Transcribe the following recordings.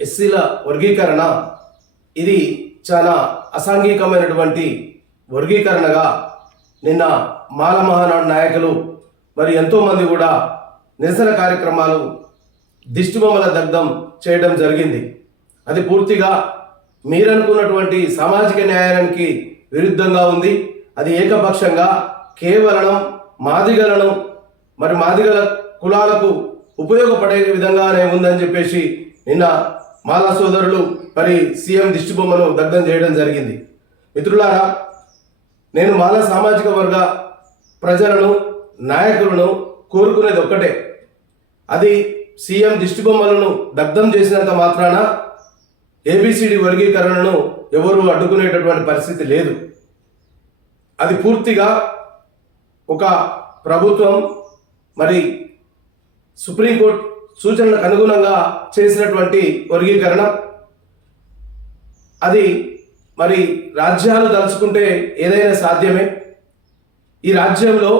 ఎస్సీల వర్గీకరణ. ఇది చాలా అసాంఘికమైనటువంటి వర్గీకరణగా నిన్న మాల మహానాడు నాయకులు మరి ఎంతోమంది కూడా నిరసన కార్యక్రమాలు దిష్టిబొమ్మల దగ్ధం చేయడం జరిగింది. అది పూర్తిగా మీరనుకున్నటువంటి సామాజిక న్యాయానికి విరుద్ధంగా ఉంది. అది ఏకపక్షంగా కేవలం మాదిగలను మరి మాదిగల కులాలకు ఉపయోగపడే విధంగానే ఉందని చెప్పేసి నిన్న మాలా సోదరులు మరి సీఎం దిష్టిబొమ్మను దగ్ధం చేయడం జరిగింది. మిత్రులారా నేను మాలా సామాజిక వర్గ ప్రజలను నాయకులను కోరుకునేది ఒక్కటే. అది సీఎం దిష్టిబొమ్మలను దగ్ధం చేసినంత మాత్రాన ఏబిసిడి వర్గీకరణను ఎవరు అడ్డుకునేటటువంటి పరిస్థితి లేదు. అది పూర్తిగా ఒక ప్రభుత్వం మరి సుప్రీంకోర్టు సూచనలకు అనుగుణంగా చేసినటువంటి వర్గీకరణ. అది మరి రాజ్యాలు దలుచుకుంటే ఏదైనా సాధ్యమే. ఈ రాజ్యంలో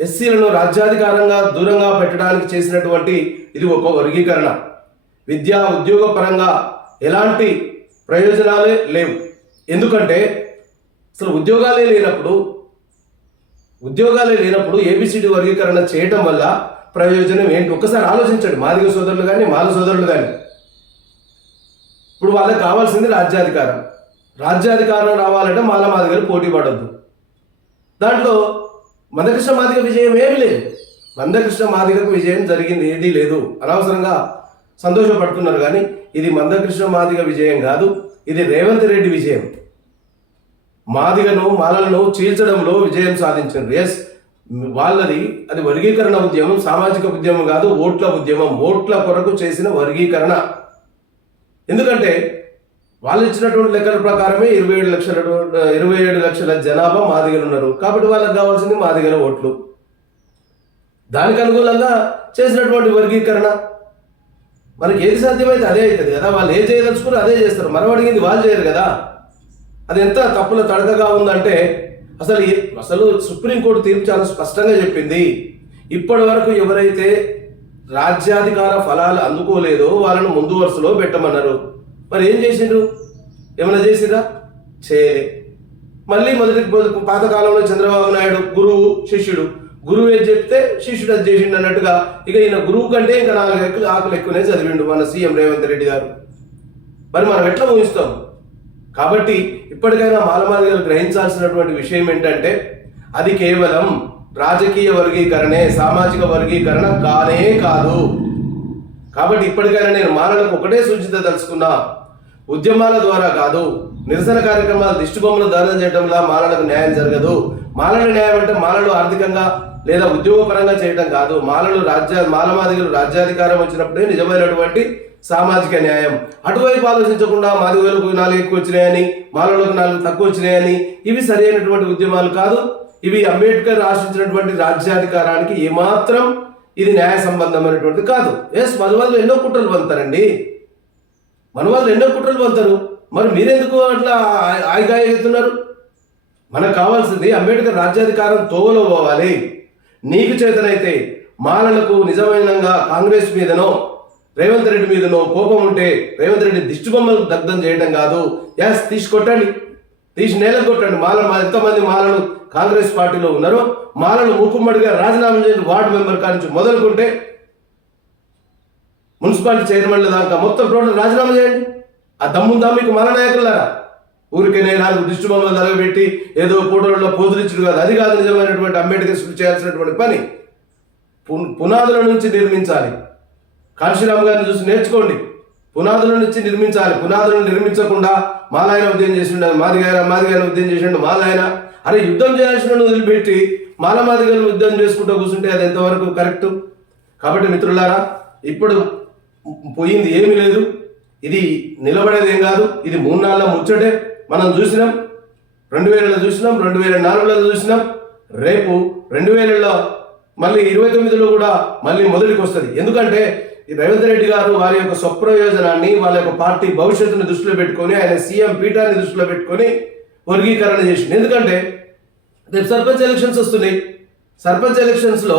ఎస్సీలను రాజ్యాధికారంగా దూరంగా పెట్టడానికి చేసినటువంటి ఇది ఒక వర్గీకరణ. విద్యా ఉద్యోగ పరంగా ఎలాంటి ప్రయోజనాలే లేవు. ఎందుకంటే అసలు ఉద్యోగాలే లేనప్పుడు ఉద్యోగాలే లేనప్పుడు ఏబిసిడి వర్గీకరణ చేయటం వల్ల ప్రయోజనం ఏంటి? ఒక్కసారి ఆలోచించండి. మాదిగ సోదరులు కానీ మాల సోదరులు కానీ ఇప్పుడు వాళ్ళకి కావాల్సింది రాజ్యాధికారం. రాజ్యాధికారం రావాలంటే మాల మాదిగలు పోటీ పడద్దు. దాంట్లో మందకృష్ణ మాదిగ విజయం ఏమి లేదు. మందకృష్ణ మాదిగకు విజయం జరిగింది ఏదీ లేదు. అనవసరంగా సంతోషపడుతున్నారు కానీ ఇది మందకృష్ణ మాదిగ విజయం కాదు ఇది రేవంత్ రెడ్డి విజయం. మాదిగను మాలలను చీల్చడంలో విజయం సాధించారు. ఎస్ వాళ్ళది అది వర్గీకరణ ఉద్యమం సామాజిక ఉద్యమం కాదు ఓట్ల ఉద్యమం ఓట్ల కొరకు చేసిన వర్గీకరణ. ఎందుకంటే వాళ్ళు ఇచ్చినటువంటి లెక్కల ప్రకారమే ఇరవై ఏడు లక్షల ఇరవై ఏడు లక్షల జనాభా మాదిగలు ఉన్నారు. కాబట్టి వాళ్ళకి కావాల్సింది మాదిగల ఓట్లు. దానికి అనుకూలంగా చేసినటువంటి వర్గీకరణ. మనకి ఏది సాధ్యమైతే అదే అవుతుంది కదా. వాళ్ళు ఏం చేయదలుచుకుని అదే చేస్తారు. మనం అడిగింది వాళ్ళు చేయరు కదా. అది ఎంత తప్పుల తడకగా ఉందంటే అసలు అసలు సుప్రీంకోర్టు తీర్పు చాలా స్పష్టంగా చెప్పింది. ఇప్పటి వరకు ఎవరైతే రాజ్యాధికార ఫలాలు అందుకోలేదో వాళ్ళను ముందు వరుసలో పెట్టమన్నారు. మరి ఏం చేసిండ్రు? ఏమైనా చేసిండ్రా? చేయలే. మళ్ళీ మొదటి మొదటి పాతకాలంలో చంద్రబాబు నాయుడు గురువు శిష్యుడు. గురువు ఏది చెప్తే శిష్యుడు అది చేసిండు అన్నట్టుగా ఇక ఈయన గురువు కంటే ఇంకా నాలుగు ఎక్కువ ఆకులు ఎక్కువనే చదివిండు మన సీఎం రేవంత్ రెడ్డి గారు. మరి మనం ఎట్లా ఊహిస్తాం? కాబట్టి ఇప్పటికైనా మాలమాదిగలు గ్రహించాల్సినటువంటి విషయం ఏంటంటే అది కేవలం రాజకీయ వర్గీకరణే సామాజిక వర్గీకరణ కానే కాదు. కాబట్టి ఇప్పటికైనా నేను మాలలకు ఒకటే సూచిత తెలుసుకున్నా. ఉద్యమాల ద్వారా కాదు నిరసన కార్యక్రమాలు దిష్టిబొమ్మలు దానం చేయడంలా మాలలకు న్యాయం జరగదు. మాలల న్యాయం అంటే మాలలు ఆర్థికంగా లేదా ఉద్యోగపరంగా చేయడం కాదు. మాలలు రాజ్య మాలమాదిగలు రాజ్యాధికారం వచ్చినప్పుడే నిజమైనటువంటి సామాజిక న్యాయం. అటువైపు ఆలోచించకుండా మాదిగలకు నాలుగు ఎక్కువ వచ్చినాయని మాలలకు నాలుగు తక్కువ వచ్చినాయని ఇవి సరైనటువంటి ఉద్యమాలు కాదు. ఇవి అంబేద్కర్ ఆశించినటువంటి రాజ్యాధికారానికి ఏమాత్రం ఇది న్యాయ సంబంధమైనటువంటిది కాదు. ఎస్ మన వాళ్ళు ఎన్నో కుట్రలు పొందుతారండి మన వాళ్ళు ఎన్నో కుట్రలు పొందుతారు మరి మీరెందుకు అట్లా ఆయిగా మనకు కావాల్సింది అంబేద్కర్ రాజ్యాధికారం తోవలో పోవాలి. నీకు చేతనైతే మాలలకు నిజమైనంగా కాంగ్రెస్ మీదనో రేవంత్ రెడ్డి మీదనో కోపం ఉంటే రేవంత్ రెడ్డి దిష్టి బొమ్మలు దగ్ధం చేయడం కాదు. ఎస్ తీసి కొట్టండి. తీసి నేల కొట్టండి. మాల మా- ఎంతమంది మాలలు కాంగ్రెస్ పార్టీలో ఉన్నారో. మాలను ముక్కుమ్మడిగా రాజీనామా చేయండి వార్డు మెంబర్ కానించి మొదలుకుంటే మున్సిపాలిటీ చైర్మన్ల దాకా మొత్తం టోటల్ రాజీనామా చేయండి. ఆ దమ్ముందా మీకు మన నాయకులారా? ఊరికే నేను నాలుగు దిష్టి బొమ్మలు తరగబెట్టి ఏదో ఫోటోలలో పోజులిచ్చుడు కాదు. అది కాదు నిజమైనటువంటి అంబేద్కర్ చేయాల్సినటువంటి పని పునాదుల నుంచి నిర్మించాలి. కాశీరామ్ గారిని చూసి నేర్చుకోండి. పునాదుల నుంచి నిర్మించాలి. పునాదులను నిర్మించకుండా మాలాయన ఉద్యమం చేసిండు మాదిగాయన మాదిగాయన ఉద్యమం చేసిండు మాలాయన. అరే యుద్ధం చేయాల్సిన వదిలిపెట్టి మాల మాదిగలను యుద్ధం చేసుకుంటూ కూర్చుంటే అది ఎంతవరకు కరెక్ట్? కాబట్టి మిత్రులారా ఇప్పుడు పోయింది ఏమీ లేదు. ఇది నిలబడేది ఏం కాదు. ఇది మూడు నాళ్ళ ముచ్చటే. మనం చూసినాం రెండు వేలలో చూసినాం రెండు వేల నాలుగులో చూసినాం. రేపు రెండు వేలలో మళ్ళీ ఇరవై తొమ్మిదిలో కూడా మళ్ళీ మొదటికి వస్తుంది. ఎందుకంటే రేవంత్ రెడ్డి గారు వారి యొక్క స్వప్రయోజనాన్ని వాళ్ళ యొక్క పార్టీ భవిష్యత్తును దృష్టిలో పెట్టుకొని ఆయన సీఎం పీఠాన్ని దృష్టిలో పెట్టుకొని వర్గీకరణ చేసింది ఎందుకంటే రేపు సర్పంచ్ ఎలక్షన్స్ వస్తున్నాయి. సర్పంచ్ ఎలక్షన్స్లో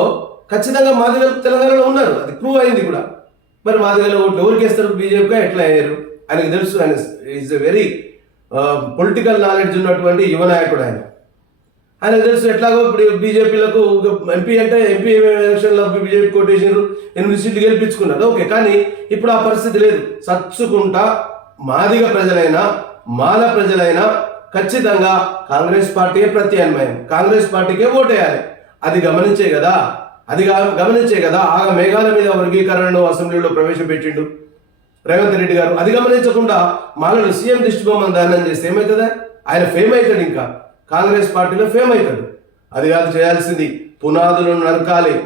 ఖచ్చితంగా మాదిగలు తెలంగాణలో ఉన్నారు. అది ప్రూవ్ అయింది కూడా. మరి మాదిగలో ఓట్లు ఎవరికేస్తారు బీజేపీగా ఎట్లా అయ్యారు ఆయనకు తెలుసు ఆయన is a very political knowledge ఉన్నటువంటి యువ నాయకుడు ఆయన. ఆయనకు తెలుసు ఎట్లాగో ఇప్పుడు బీజేపీలకు ఎంపీ అంటే ఎంపీ ఎలక్షన్లో బీజేపీ కొట్టేసినారు ఎనిమిది సీట్లు గెలిపించుకున్నారు ఓకే కానీ ఇప్పుడు ఆ పరిస్థితి లేదు. సచ్చుకుంటా మాదిగ ప్రజలైనా మాల ప్రజలైనా ఖచ్చితంగా కాంగ్రెస్ పార్టీయే ప్రత్యామ్నాయం. కాంగ్రెస్ పార్టీకే ఓటేయాలి. అది గమనించే కదా. అది గమనించే కదా. ఆ మేఘాల మీద వర్గీకరణను అసెంబ్లీలో ప్రవేశపెట్టిండు రేవంత్ రెడ్డి గారు. అది గమనించకుండా మాలను సీఎం దిష్టిబొమ్మను దానం చేస్తే ఏమవుతుందా ఆయన ఫేమ్ అవుతాడు ఇంకా. కాంగ్రెస్ పార్టీలో ఫేమ్ అవుతాడు. అది కాదు చేయాల్సింది పునాదులను నరకాలి.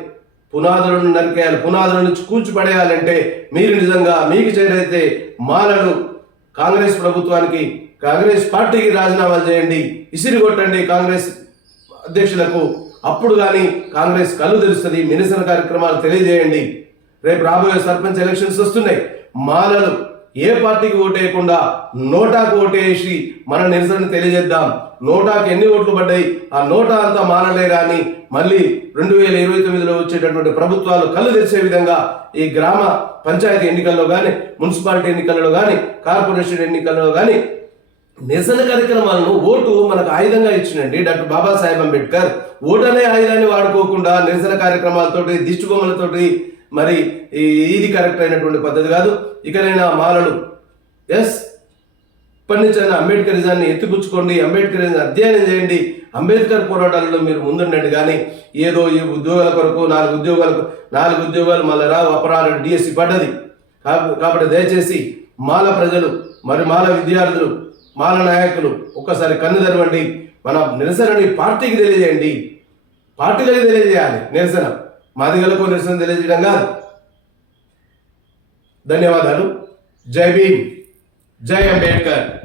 పునాదులను నరికేయాలి. పునాదుల నుంచి మీరు నిజంగా మీకు చేరైతే మాలలు. కాంగ్రెస్ ప్రభుత్వానికి కాంగ్రెస్ పార్టీకి రాజీనామాలు చేయండి. ఇసిరి కొట్టండి కాంగ్రెస్ అధ్యక్షులకు. అప్పుడు కానీ కాంగ్రెస్ కళ్ళు తెలుస్తుంది నిరసన కార్యక్రమాలు తెలియజేయండి. రేపు రాబోయే సర్పంచ్ ఎలక్షన్స్ వస్తున్నాయి. మాలలు. ఏ పార్టీకి ఓటేయకుండా నోటాకు ఓటేసి మన నిరసన తెలియజేద్దాం. నోటాకు ఎన్ని ఓట్లు పడ్డాయి ఆ నోటా అంతా మానలే కానీ మళ్ళీ రెండు వేల ఇరవై తొమ్మిదిలో వచ్చేటటువంటి ప్రభుత్వాలు కళ్ళు తెరిచే విధంగా ఈ గ్రామ పంచాయతీ ఎన్నికల్లో కానీ మున్సిపాలిటీ ఎన్నికల్లో కానీ కార్పొరేషన్ ఎన్నికల్లో కానీ నిరసన కార్యక్రమాలను ఓటు మనకు ఆయుధంగా ఇచ్చినండి డాక్టర్ బాబాసాహెబ్ అంబేద్కర్ ఓటు అనే ఆయుధాన్ని వాడుకోకుండా నిరసన కార్యక్రమాలతోటి దిష్టిబొమ్మలతోటి మరి ఈ- ఇది కరెక్ట్ అయినటువంటి పద్ధతి కాదు. ఇకనైనా మాలలు ఎస్ ఇప్పటి నుంచి అయినా అంబేద్కరిజాన్ని ఎత్తిపుచ్చుకోండి అంబేద్కరిజాన్ని అధ్యయనం చేయండి. అంబేద్కర్ పోరాటాలలో మీరు ముందుండండి కానీ ఏదో ఈ ఉద్యోగాల కొరకు నాలుగు ఉద్యోగాలకు నాలుగు ఉద్యోగాలు మళ్ళీ రావు అపరాలు డిఎస్సి పడ్డది. కాబట్టి దయచేసి మాల ప్రజలు మరి మాల విద్యార్థులు మాల నాయకులు ఒక్కసారి కన్ను తెరవండి. మన నిరసనని పార్టీకి తెలియజేయండి. పార్టీలకు తెలియజేయాలి నిరసన. మాదిగలకు నిరసన తెలియజేయడం కాదు. ధన్యవాదాలు. జై భీమ్. జై అంబేద్కర్.